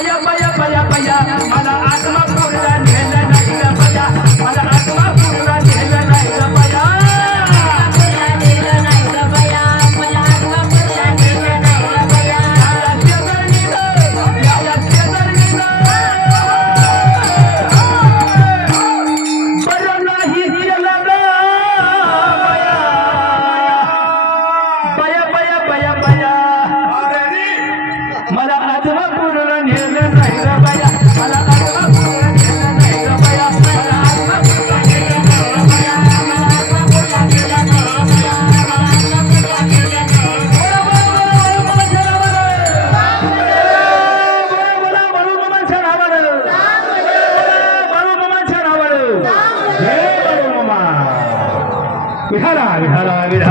बया बया बया बया मला आत्मा पूर्ण नेलं नाही ग बया मला आत्मा पूर्ण नेलं नाही ग बया मला आत्मा पूर्ण नेलं नाही ग बया मला आत्मा पूर्ण नेलं नाही ग बया मला आत्मा पूर्ण नेलं नाही ग बया मला आत्मा पूर्ण नेलं नाही ग बया मला आत्मा पूर्ण नेलं नाही विहारा विहारा विहारा